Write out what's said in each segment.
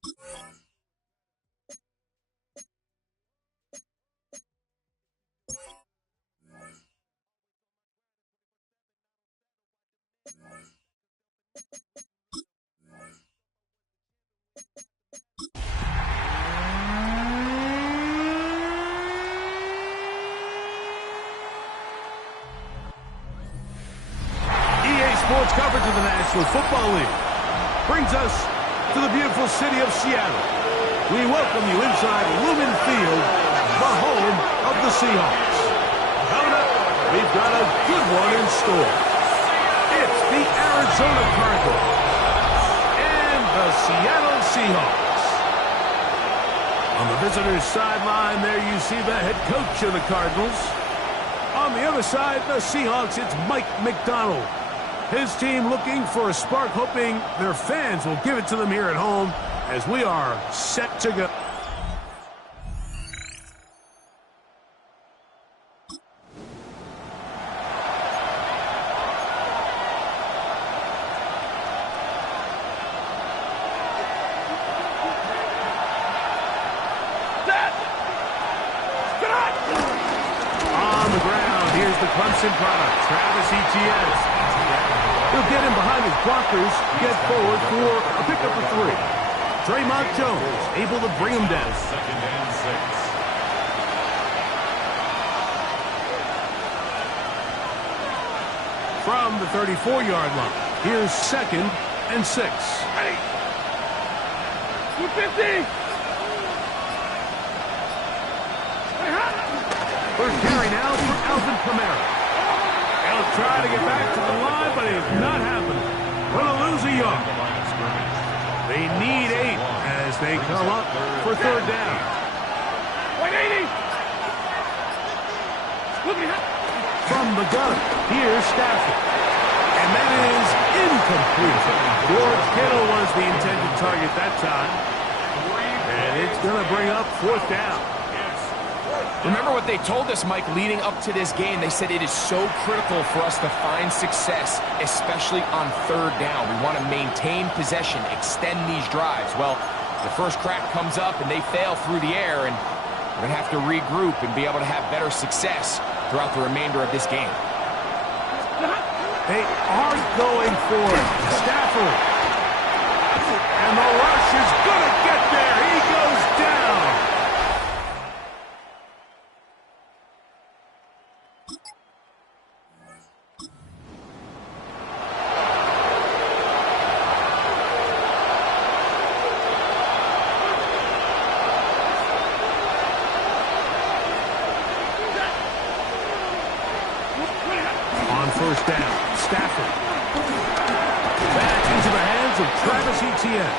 Sports coverage of the National Football League brings us to the beautiful city of Seattle. We welcome you inside Lumen Field, the home of the Seahawks. Coming up, we've got a good one in store. It's the Arizona Cardinals and the Seattle Seahawks. On the visitors' sideline there you see the head coach of the Cardinals. On the other side, the Seahawks, it's Mike McDonald. His team looking for a spark, hoping their fans will give it to them here at home as we are set to go. On the ground, here's the Clemson product, Travis Etienne. He'll get in behind his blockers, get forward for a pickup of 3. Draymond Jones able to bring him down. Second and 6. From the 34-yard line, here's 2nd and 6. Ready. 250. First carry now for Alvin Kamara. He'll try to get back to the line, but it's not happening. Going to lose a yard. They need 8 as they come up for 3rd down. 180. From the gun, here's Stafford. And that is incomplete. George Kittle was the intended target that time. And it's going to bring up 4th down. Remember what they told us, Mike, leading up to this game. They said it is so critical for us to find success, especially on 3rd down. We want to maintain possession, extend these drives. Well, the first crack comes up and they fail through the air, and we're going to have to regroup and be able to have better success throughout the remainder of this game. They are going for it. Stafford. And the rush is going to get there. He goes down. First down, Stafford. Back into the hands of Travis Etienne.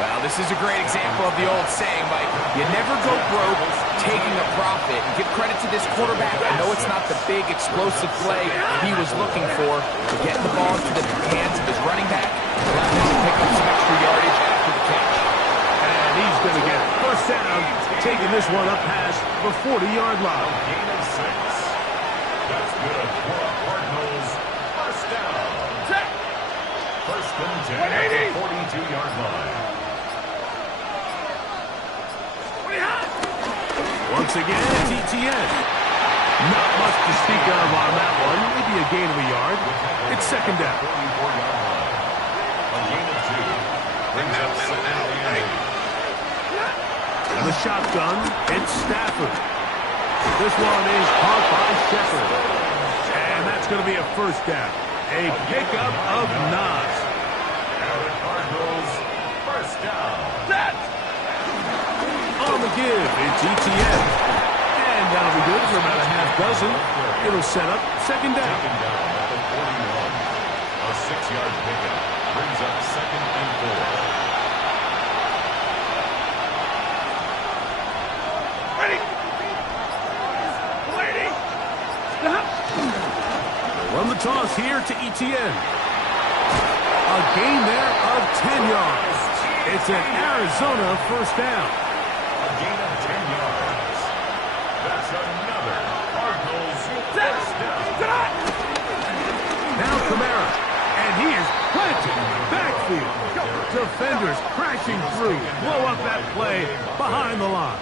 Well, this is a great example of the old saying, Mike. You never go broke taking a profit. And give credit to this quarterback. I know it's not the big, explosive play he was looking for, but getting the ball into the hands of his running back, allowed him to pick up some extra yardage after the catch. And he's going to get first down, taking this one up past the 40-yard line. Gain of 6. That's good for the Cardinals. First down. First and 10 at the 42-yard line. Once again, it's Etienne. Not much to speak of on that one. Maybe a gain of a yard. It's 2nd down. 44-yard line. A gain of 2. Brings up 2nd and 8. And the shotgun, it's Stafford. This one is caught by Shepard. And that's going to be a first down. A pickup of 9. Now the Cardinals, first down. On the give, it's Etienne. And that'll be good for about a half dozen. It'll set up 2nd down. Second down at the 41. A 6-yard pickup brings up 2nd and 4. Ready. Run the toss here to Etienne. A gain there of 10 yards. It's an Arizona first down. A gain of 10 yards. That's another Cardinals first down. Now Kamara. And he is planted backfield to defenders crashing through. Blow up that play behind the line.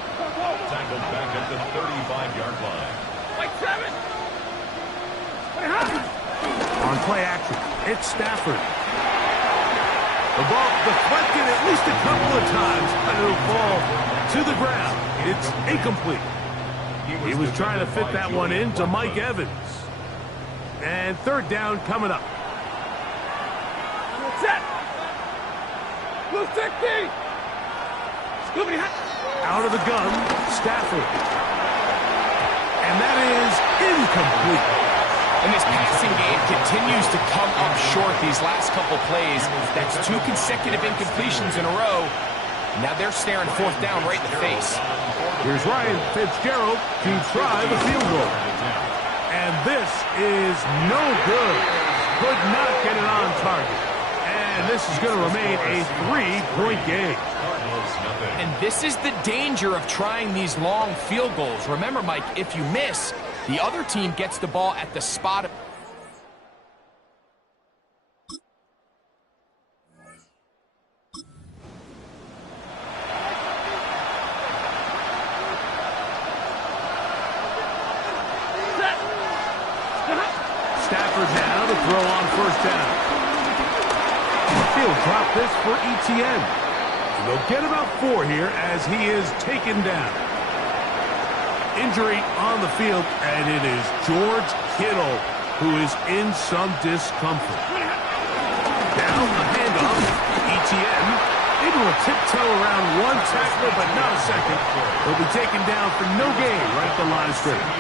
Tackled back at the 35-yard line. Like 7. On play action, it's Stafford. The ball deflected at least a couple of times, and it'll fall to the ground. It's incomplete. He was trying to fit that one in to Mike Evans. And third down coming up. Set. Blue 60. Scooby. Out of the gun, Stafford. And that is incomplete. And this passing game continues to come up short these last couple plays. That's 2 consecutive incompletions in a row. Now they're staring fourth down right in the face. Here's Ryan Fitzgerald to try the field goal. And this is no good. Could not get it on target. And this is going to remain a 3-point game. And this is the danger of trying these long field goals. Remember, Mike, if you miss, the other team gets the ball at the spot. Stafford now to throw on first down. He'll drop this for ETN. They'll get about 4 here as he is taken down. Injury on the field, and it is George Kittle who is in some discomfort. Down the handoff, ETN able to tiptoe around one tackler, but not a second. He'll be taken down for no gain right at the line of scrimmage.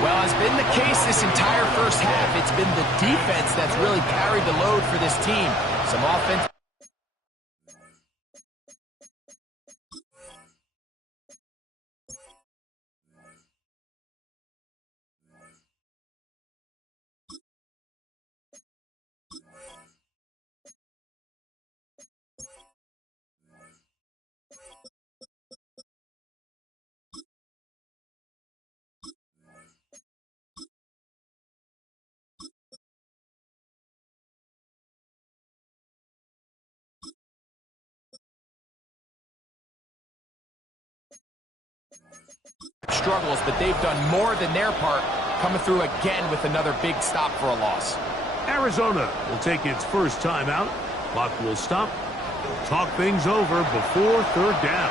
Well, as been the case this entire first half, it's been the defense that's really carried the load for this team. Some offense. Struggles, but they've done more than their part, coming through again with another big stop for a loss. Arizona will take its first time out. Clock will stop. They'll talk things over before third down.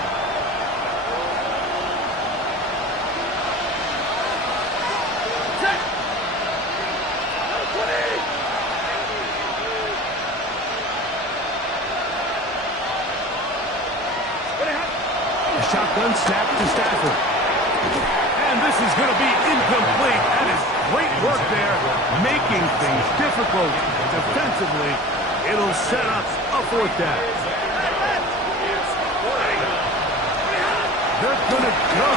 Shotgun snap to Stafford. And this is going to be incomplete. That is great work there, making things difficult defensively. It'll set up a fourth down. They're going to go.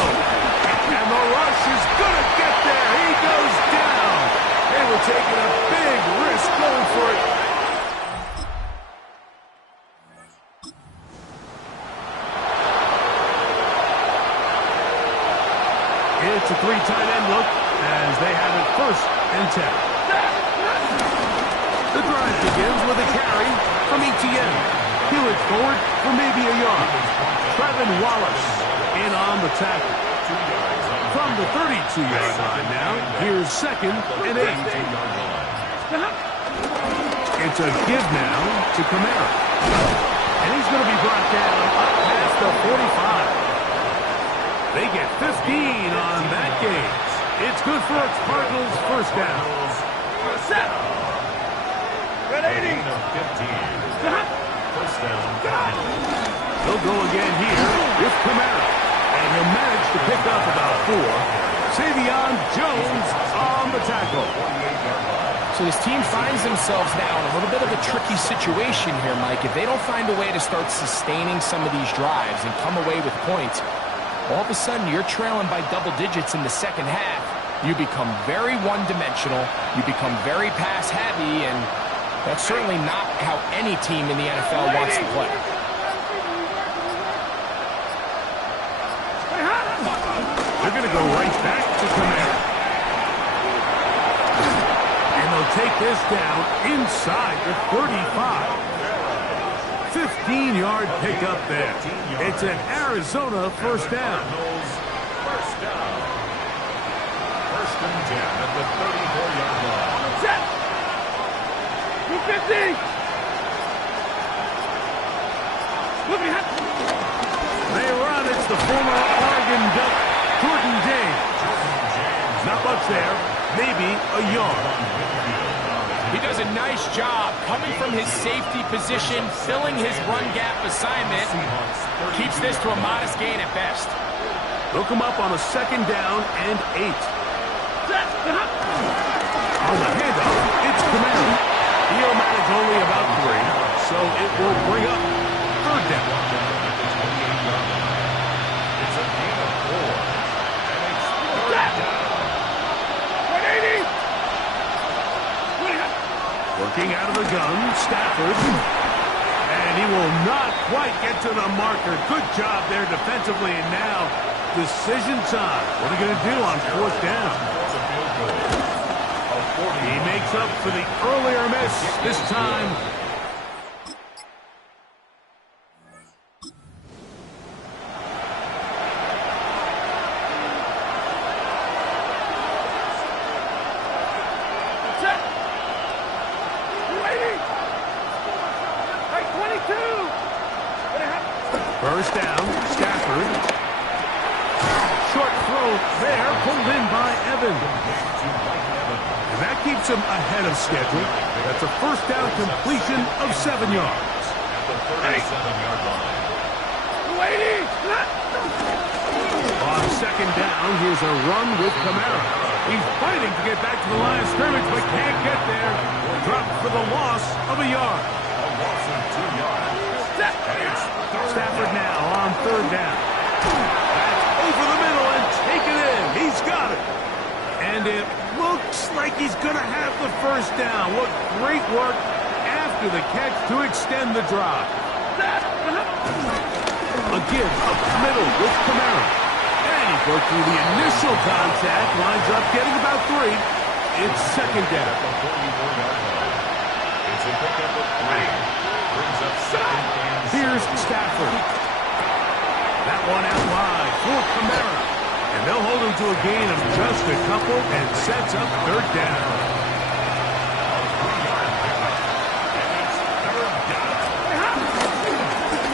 And the rush is going to get there. He goes down. They were taking a big risk going for it. It's a 3-tight end look as they have it first and 10. The drive begins with a carry from ETN. He'll it forward for maybe a yard. Trevin Wallace in on the tackle. From the 32-yard line now, here's second and 8. It's a give now to Kamara. And he's going to be brought down up past the 45. They get 15 on that game. It's good for a Cardinals first down. Set. Red 80. 15. First down. They'll go again here with Kamara. And he'll manage to pick up about 4. Savion Jones on the tackle. So this team finds themselves now in a little bit of a tricky situation here, Mike. If they don't find a way to start sustaining some of these drives and come away with points, all of a sudden you're trailing by double digits in the second half. You become very one-dimensional. You become very pass-heavy, and that's certainly not how any team in the NFL wants to play. They're going to go right back to Kamara. And they'll take this down inside the 35. 15-yard pickup there. It's an Arizona first down. First down. First and 10 at the 34-yard line. Set. 250. Look at that. They run. It's the former Oregon Duck, Jordan James. Not much there. Maybe a yard. He does a nice job coming from his safety position, filling his run gap assignment. Keeps this to a modest gain at best. They'll come up on a second down and 8. On the handoff, it's Camaro. He'll manage only about 3, so it will bring up third down. It's a gain of 4. And it's third down. 180. Working out of the gun, Stafford. And he will not quite get to the marker. Good job there defensively, and now decision time. What are you going to do on fourth down? He makes up for the earlier miss this time. First down, Stafford. Short throw there, pulled in by Evans. And that keeps him ahead of schedule. That's a first down completion of 7 yards. At the 37-yard line. On second down, here's a run with Camaro. He's fighting to get back to the line of scrimmage, but can't get there. Dropped for the loss of a yard. A loss of 2 yards. Stafford now on third down. That's over the middle and take it in. He's got it. And it looks like he's going to have the first down. What great work after the catch to extend the drive. A give up the middle with Camaro. And he broke through the initial contact, lines up getting about 3. It's second down. It's a pickup of 3. Brings up second and Here's Stafford. That one out wide for Camaro. And they'll hold him to a gain of just a couple and sets up third down.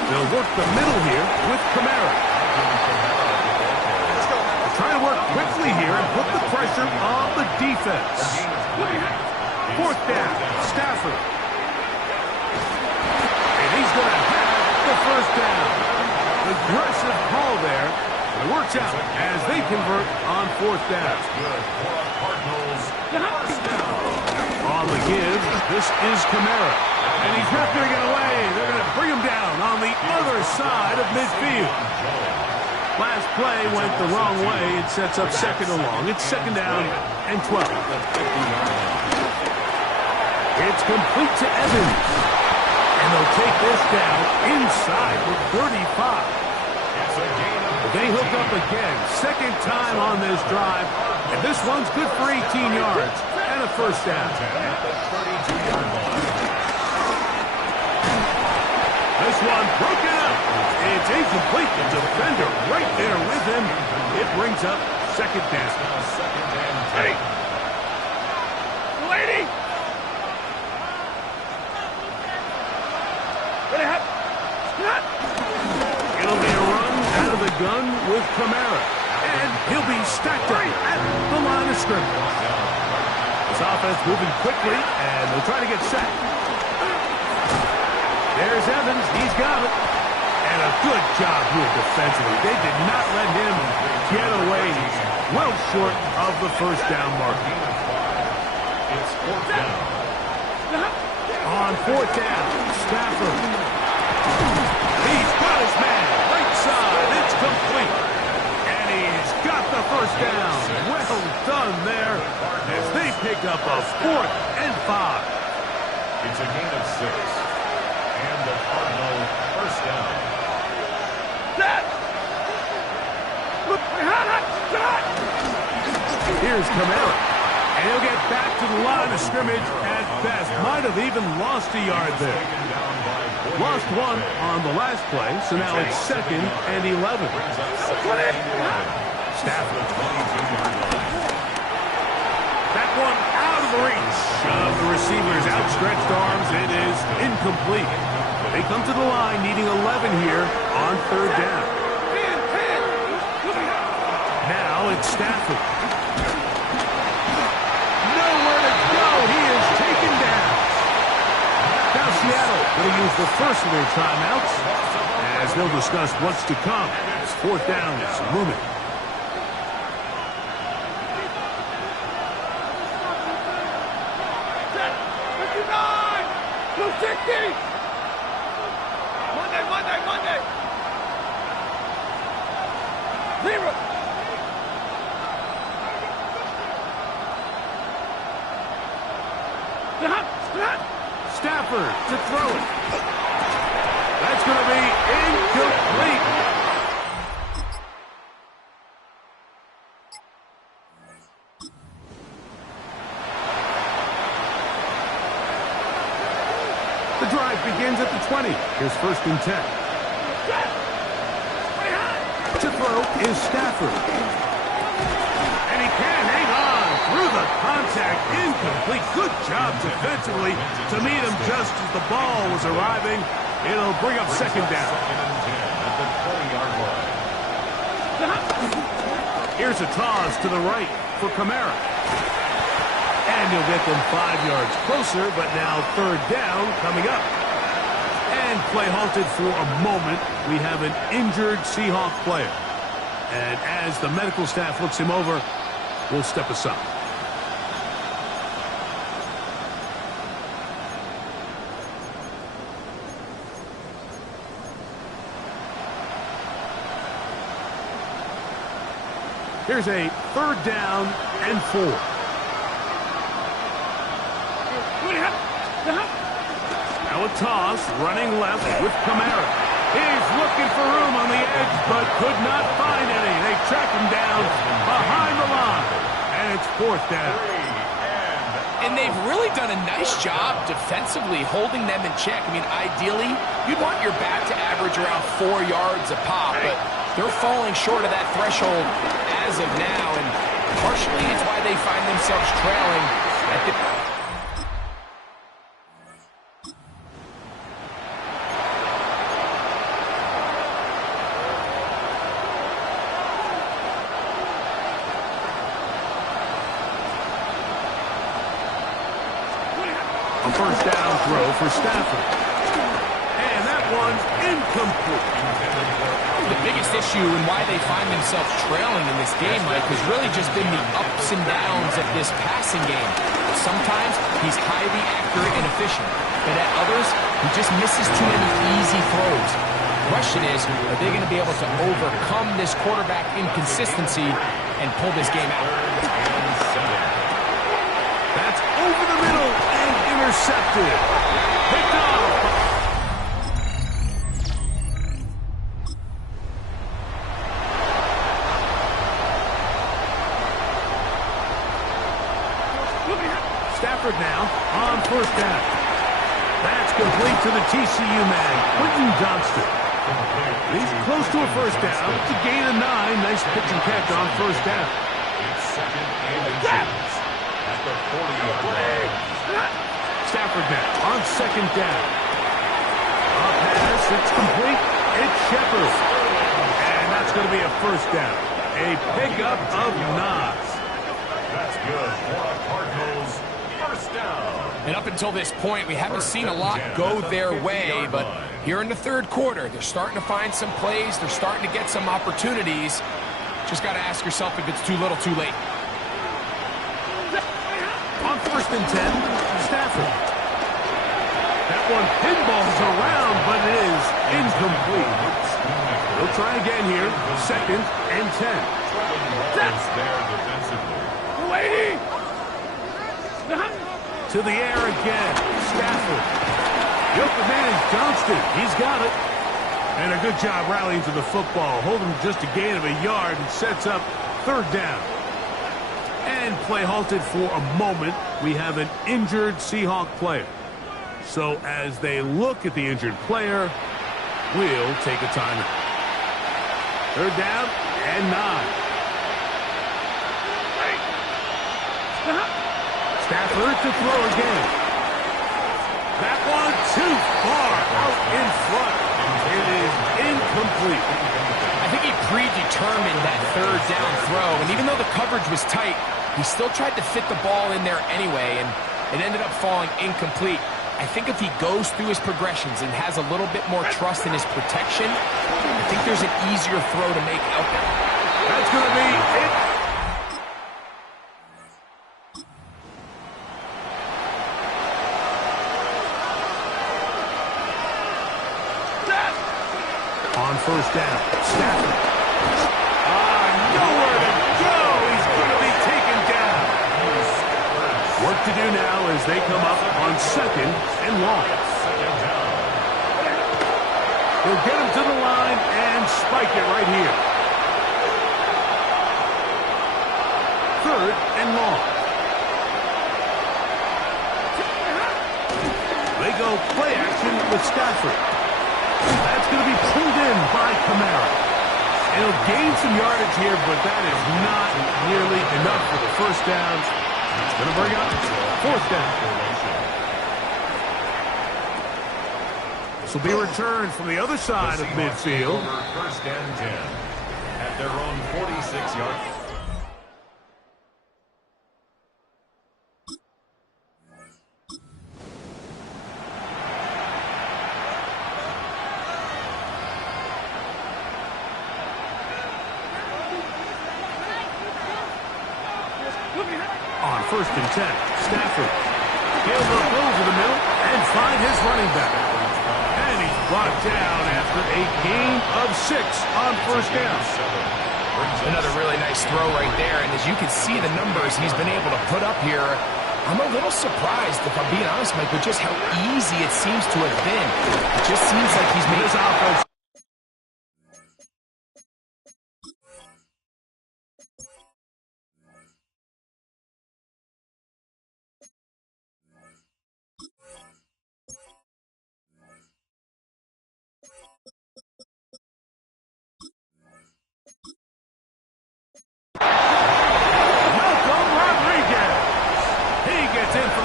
They'll work the middle here with Camaro. They're trying to work quickly here and put the pressure on the defense. Fourth down, Stafford. And he's going to have the first down. Aggressive call there. It works out as they convert on fourth down. Cardinals. On the give, this is Camaro. And he's not going to get away. They're going to bring him down on the other side of midfield. Last play went the wrong way. It sets up second and long. It's second down and 12. It's complete to Evans. And they'll take this down inside the 35. They hook up again. Second time on this drive. And this one's good for 18 yards and a first down. This one broken up. It's incomplete. The defender right there with him. It brings up second down. Ready. Lady. Ready, hop. It'll be a run out of the gun with Camaro. And he'll be stacked up at the line of scrimmage. This offense moving quickly, and they'll try to get sacked. There's Evans. He's got it. And a good job here defensively. They did not let him get away. He's well short of the first down mark. It's fourth down. On fourth down, Stafford. He's got his man. Right side. It's complete. And he's got the first down. Well done there as they pick up a 4th and 5. It's a gain of 6. And the Cardinal first down. Here's Camaro. And he'll get back to the line of scrimmage at best. Might have even lost a yard there. Taken down by Lost one on the last play, so now it's 2nd and 11. Stafford. That one out of the reach of the receiver's outstretched arms. It is incomplete. They come to the line needing 11 here on 3rd down. Now it's Stafford. Nowhere to go. He is taken down. Now Seattle will use the first of their timeouts as they'll discuss what's to come. It's 4th down. It's looming. Monday. Zero. Stafford to throw it. That's going to be incomplete. The drive begins at the 20. Here's 1st and 10. To throw is Stafford. And he can't hang on through the contact. Incomplete. Good job defensively to meet him just as the ball was arriving. It'll bring up 2nd down. At the 20-yard line. Here's a toss to the right for Kamara. And he'll get them 5 yards closer, but now 3rd down coming up. And play halted for a moment. We have an injured Seahawk player. And as the medical staff looks him over, we'll step aside. Here's a 3rd down and 4. Now a toss, running left with Kamara. He's looking for room on the edge, but could not find any. They track him down behind the line, and it's 4th down. And they've really done a nice job defensively holding them in check. I mean, ideally, you'd want your back to average around 4 yards a pop, but they're falling short of that threshold as of now, and partially it's why they find themselves trailing at the... A 1st down throw for Stafford. And that one's incomplete. The biggest issue and why they find themselves trailing in this game, Mike, has really just been the ups and downs of this passing game. Sometimes he's highly accurate and efficient, but at others, he just misses too many easy throws. The question is, are they going to be able to overcome this quarterback inconsistency and pull this game out? That's over the middle and intercepted. Picked off. Stafford now on 1st down. That's complete to the TCU man, Quentin Johnston. He's close to a 1st down. It's a gain of 9. Nice pitch and catch on 1st down. It's 2nd and 2. At the 40-yard line. Stafford now on 2nd down. A pass, it's complete. It's Shepard. And that's going to be a 1st down. A pickup of 9. That's good for the Cardinals. 1st down. And up until this point, we haven't seen a lot go their way, but here in the 3rd quarter, they're starting to find some plays. They're starting to get some opportunities. Just got to ask yourself if it's too little, too late. On 1st and 10, Stafford. That one pinballs around, but it is incomplete. They'll try again here. 2nd and 10. That's there defensively. Waiting. To the air again. Stafford. The open man is Johnston. He's got it. And a good job rallying to the football. Holding just a gain of a yard and sets up 3rd down. And play halted for a moment. We have an injured Seahawk player. So as they look at the injured player, we'll take a timeout. Third down and 9. Stafford to throw again. That one too far out in front. It is incomplete. I think he predetermined that third down throw, and even though the coverage was tight, he still tried to fit the ball in there anyway, and it ended up falling incomplete. I think if he goes through his progressions and has a little bit more trust in his protection, I think there's an easier throw to make out there. That's going to be it. On first down, Stafford. Nowhere to go. He's going to be taken down. Work to do now as they come up on second and long. He'll get him to the line and spike it right here. Third and long. They go play action with Stafford. That's going to be pulled in by Kamara. And he'll gain some yardage here, but that is not nearly enough for the first down. It's going to bring up fourth down. This will be returned from the other side of midfield. First and 10 at their own 46-yard. On first and 10, Stafford. He'll look over the middle and find his running back. And he's brought down after a gain of 6 on first down. Another really nice throw right there, and as you can see the numbers he's been able to put up here, I'm a little surprised, if I'm being honest, Mike, with just how easy it seems to have been. It just seems like he's made this offense.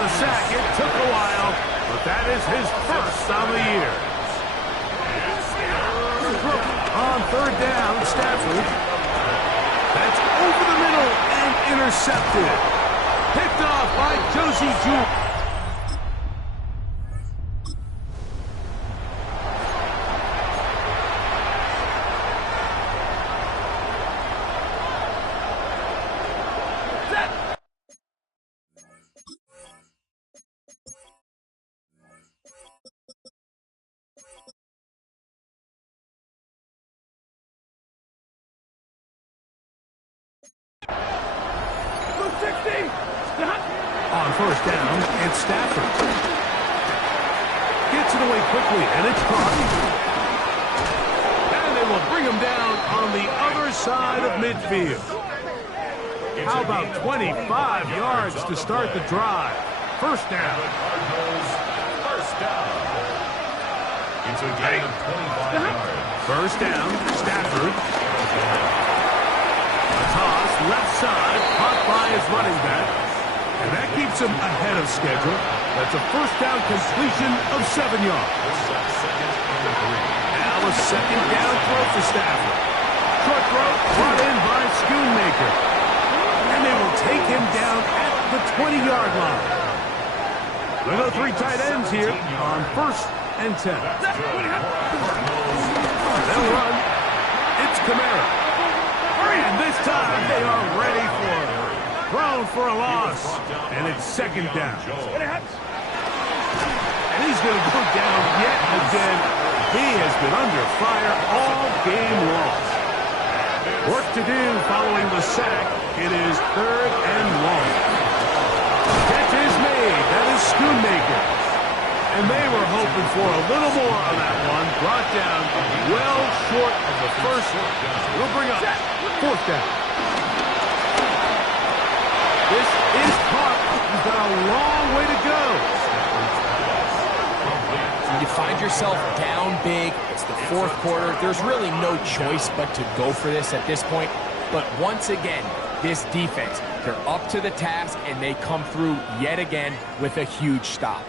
Sack. It took a while, but that is his first on the year. On third down, Stafford. That's over the middle and intercepted. Picked off by Josie Jewell. On first down, it's Stafford. Gets it away quickly, and it's caught. And they will bring him down on the other side of midfield. How about 25 yards to start the drive? First down. First down. It's a gain of 25 yards. First down, Stafford. A toss, left side, caught by his running back. And that keeps him ahead of schedule. That's a first down completion of 7 yards. Now a second down throw for Stafford. Short throw brought in by Schoonmaker. And they will take him down at the 20-yard line. They'll go 3 tight ends here on first and 10. They'll run. It's Kamara. And this time they are ready for it. Thrown for a loss, and it's second down. And he's going to go down yet again. He has been under fire all game long. Work to do following the sack. It is third and long. Catch is made. That is Schoonmaker. And they were hoping for a little more on that one. Brought down well short of the first one. We'll bring up fourth down. This is caught. He's got a long way to go. find yourself down big, it's the fourth quarter, there's really no choice but to go for this at this point. But once again, this defense, they're up to the task, and they come through yet again with a huge stop.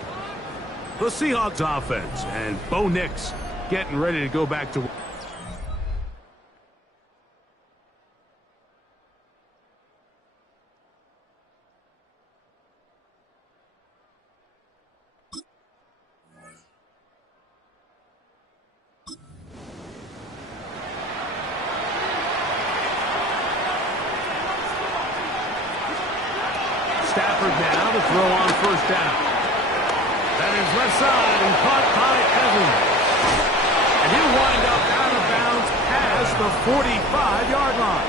The Seahawks offense, and Bo Nix getting ready to go back to work. Stafford now to throw on first down. That is left side and caught by Evans. And he'll wind up out of bounds past the 45-yard line.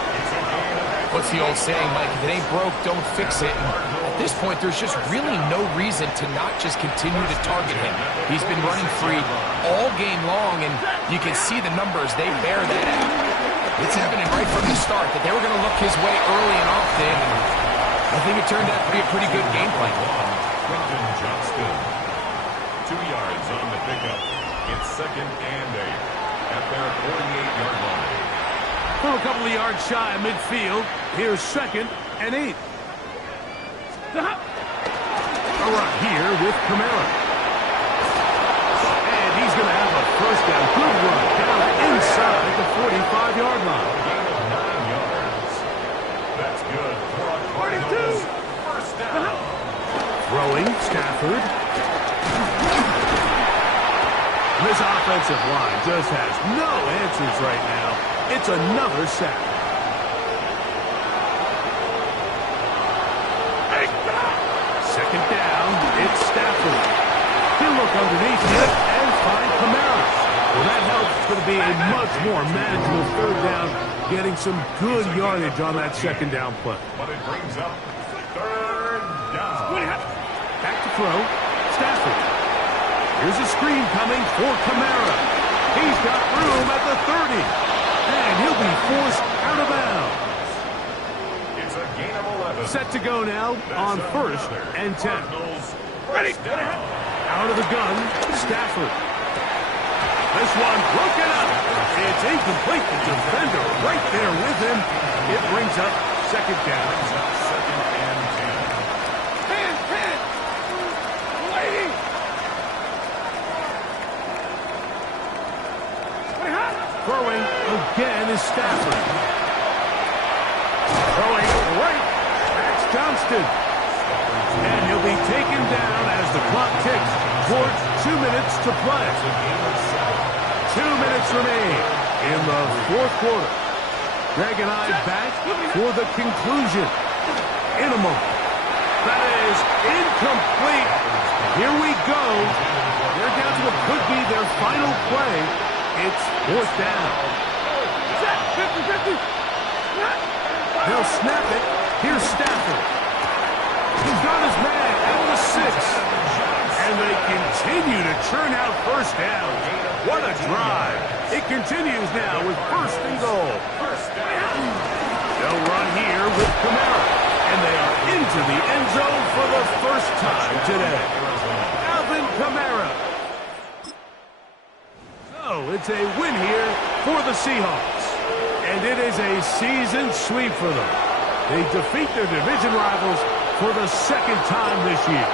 What's the old saying, Mike? If it ain't broke, don't fix it. And at this point, there's just really no reason to not just continue to target him. He's been running free all game long, and you can see the numbers. They bear that out. It's evident right from the start that they were going to look his way early and often. I think it turned out to be a pretty good game plan. Quentin Johnston. 2 yards on the pickup. It's 2nd and 8 at their 48-yard line. From a couple of yards shy of midfield, here's 2nd and 8. A run here with Kamara. And he's going to have a first down. Good run down inside the 45-yard line. Gain of 9 yards. That's good for a Cardinals first down. Throwing, Stafford. This offensive line just has no answers right now. It's another sack. Second down, it's Stafford. He'll look underneath it and find Kamara. Well, that helps. It's going to be a much more manageable third down, getting some good yardage on that second down play. But it brings up 3rd down. Back to throw, Stafford. Here's a screen coming for Kamara. He's got room at the 30. And he'll be forced out of bounds. It's a gain of 11. Set to go now on 1st and 10. Ready. Out of the gun, Stafford. This one broken up. It's incomplete. The defender right there with him. It brings up 2nd down. 2nd and 10. Hand. Lady. Throwing again is Stafford. Throwing right. That's Johnston. And he'll be taken down as the clock ticks towards 2 minutes to play. 2 minutes remain in the fourth quarter. Greg and I back for the conclusion in a moment. That is incomplete. Here we go. They're down to what could be their final play. It's 4th down. 50-50. They'll snap it. Here's Stafford. He's got his man at the 6. And they continue to churn out first down. What a drive. It continues now with 1st and goal. They'll run here with Kamara. And they are into the end zone for the first time today. Alvin Kamara. So it's a win here for the Seahawks. And it is a season sweep for them. They defeat their division rivals for the 2nd time this year.